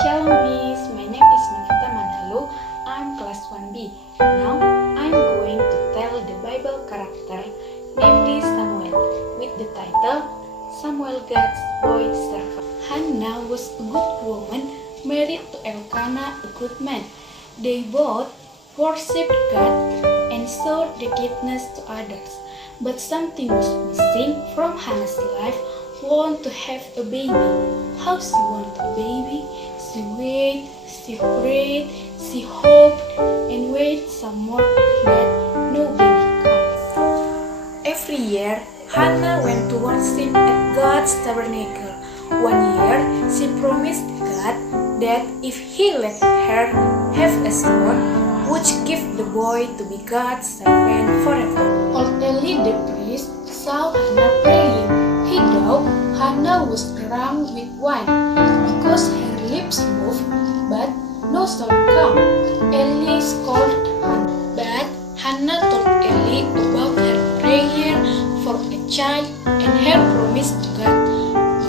Shalom Bees, my name is Novita Manhalu. I'm class 1B. Now I'm going to tell the Bible character, namely Samuel, with the title Samuel God's Boy Servant. Hannah was a good woman married to Elkanah, a good man. They both worshipped God and showed the kindness to others. But something was missing from Hannah's life. Want to have a baby. How she wanted a baby? She waited, she prayed, she hoped, and waited some more, but no baby comes. Every year, Hannah went to worship at God's tabernacle. One year, she promised God that if He let her have a son, would give the boy to be God's servant forever. Old Eli the priest saw Hannah praying. He thought Hannah was drunk with wine because her lips moved, but no sound came. Eli scolded Hannah, but Hannah told Eli about her prayer for a child and her promise to God.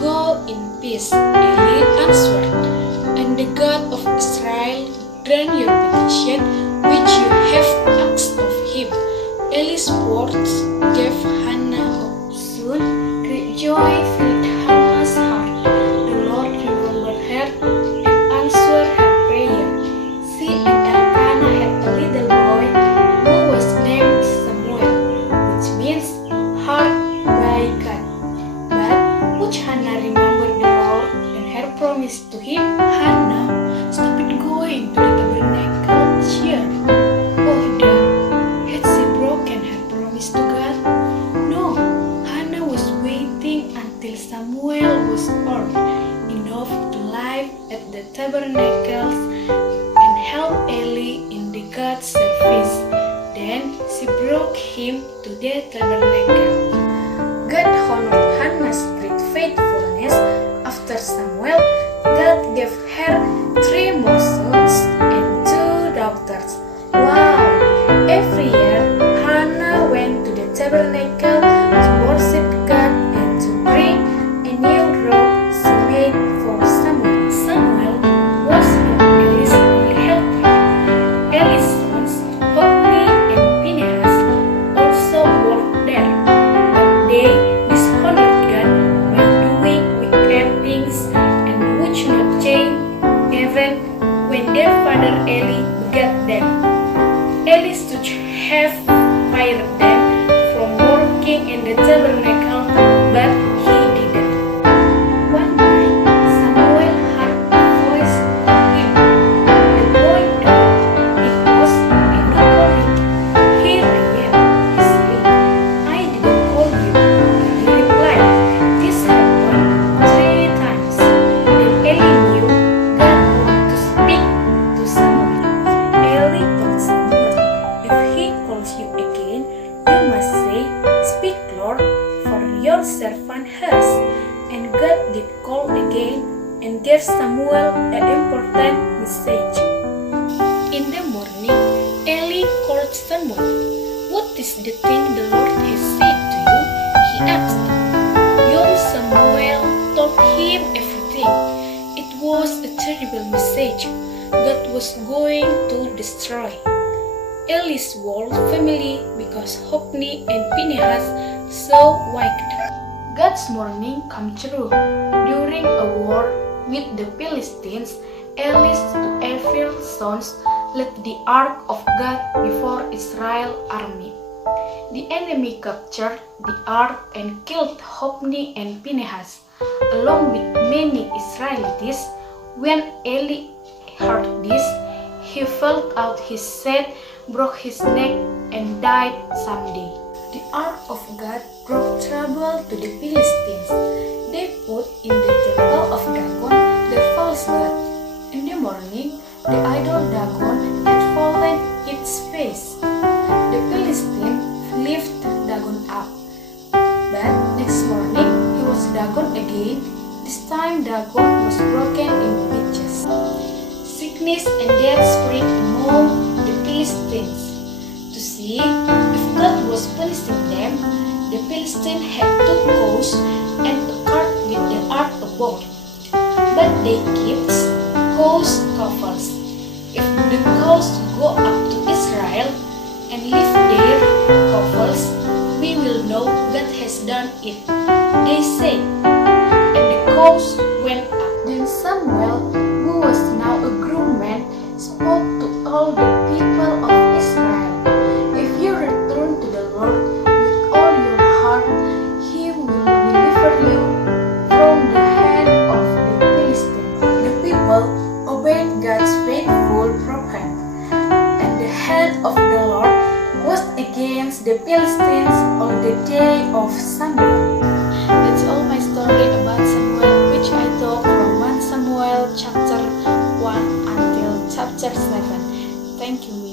Go in peace, Eli answered, and the God of Israel grant your petition which you have asked of him. Eli's words gave Hannah hope. Soon, great joy filled Hannah's heart. The Lord remembered her and answered her prayer. She and Elkanah had a little boy who was named Samuel, which means heart by God. But would Hannah remember the Lord and her promise to him? Hannah stopped going to the tabernacle each year. Oh, then, had she broken her promise to God? No, Hannah was waiting until Samuel was old enough to live at the tabernacles and help Eli in the God's service. Then she brought him to the tabernacle. God honored Hannah's great faithfulness. After Samuel, God gave her 3 more sons and 2 daughters. Wow! Every year, Hannah went to the tabernacle to worship God and to bring a new robe she made for Samuel. Samuel was Eli's only helper. Eli's sons, Hophni and Phinehas, also worked there, but they dishonored God by doing wicked things and would not change even when their father Eli begat them. Eli should have fired them from working in the tabernacle, but he didn't. One night, Samuel heard a voice calling him. The boy thought it was a new calling. Here I am, he said. I didn't call you. He replied. This happened 3 times. Then Eli knew God wanted to speak to Samuel. Eli told Samuel, if he calls you again, you must say, Speak, Lord, for your servant hears. And God did call again and gave Samuel an important message. In the morning, Eli called Samuel. What is the thing the Lord has said to you? He asked. Young Samuel told him everything. It was a terrible message. God was going to destroy Eli's whole family because Hophni and Phinehas so wicked. God's warning come true. During a war with the Philistines, Eli's 2 evil sons led the ark of God before Israel's army. The enemy captured the ark and killed Hophni and Phinehas, along with many Israelites. When Eli heard this, he fell out his seat, broke his neck, and died someday. The ark of God brought trouble to the Philistines. They put in the temple of Dagon, their false god. In the morning, the idol Dagon had fallen its face. The Philistines lifted Dagon up. But next morning, he was Dagon again. This time, Dagon was broken in pieces. Sickness and death spread among the Philistines. To see if God was punishing them, the Philistines had 2 cows and a cart with the ark aboard. But they kept coast covers. If the coast go up to Israel and leave their covers, we will know God has done it. They say, and the coast went up. Then Samuel, who was now a grown man, spoke to all the people of Israel. If you return to the Lord with all your heart, He will deliver you from the hand of the Philistines. The people obeyed God's faithful prophet, and the hand of the Lord was against the Philistines all the day of Samuel. That's all my story about Samuel, which I took from 1 Samuel chapter 1 until chapter 7. Thank you.